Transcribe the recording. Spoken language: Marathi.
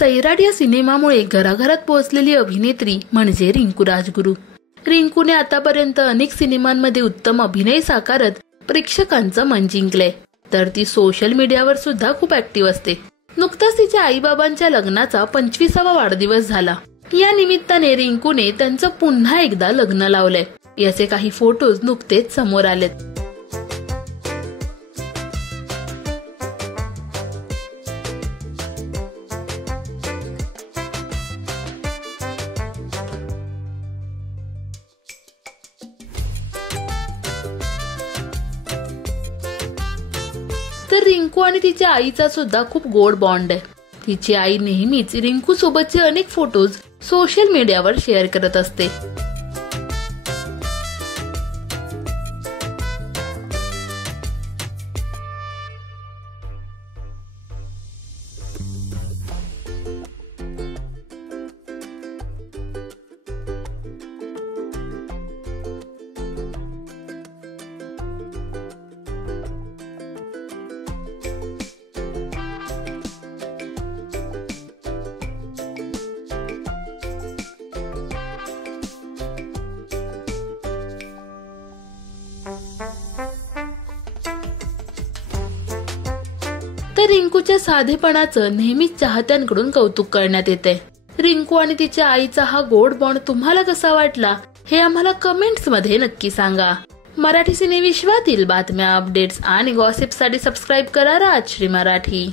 सैराट या सिनेमामुळे घराघरात पोहोचलेली अभिनेत्री म्हणजे रिंकू राजगुरू। रिंकूने आतापर्यंत अनेक सिनेमांमध्ये उत्तम अभिनय साकारत प्रेक्षकांचं मन जिंकलंय, तर ती सोशल मीडियावर सुद्धा खूप ऍक्टिव्ह असते। नुकताच तिच्या आईबाबांच्या लग्नाचा 25वा वाढदिवस झाला। या निमित्ताने रिंकूने त्यांचं पुन्हा एकदा लग्न लावलंय। याचे काही फोटोज नुकतेच समोर आलेत। तर रिंकू आणि तिच्या आईचा सुद्धा खूप गोड बॉन्ड आहे। तिची आई नेहमीच रिंकू सोबतचे अनेक फोटोज सोशल मीडियावर शेअर करत असते। तर रिंकूच्या साधेपणाचं नेहमीच चाहत्यांकडून कौतुक करण्यात येते। रिंकू आणि तिच्या आईचा हा गोड बॉन्ड तुम्हाला कसा वाटला हे आम्हाला कमेंट्स मध्ये नक्की सांगा। मराठी सिने विश्वातील बातम्या, अपडेट्स आणि गॉसिपसाठी सबस्क्राईब करा राजश्री मराठी।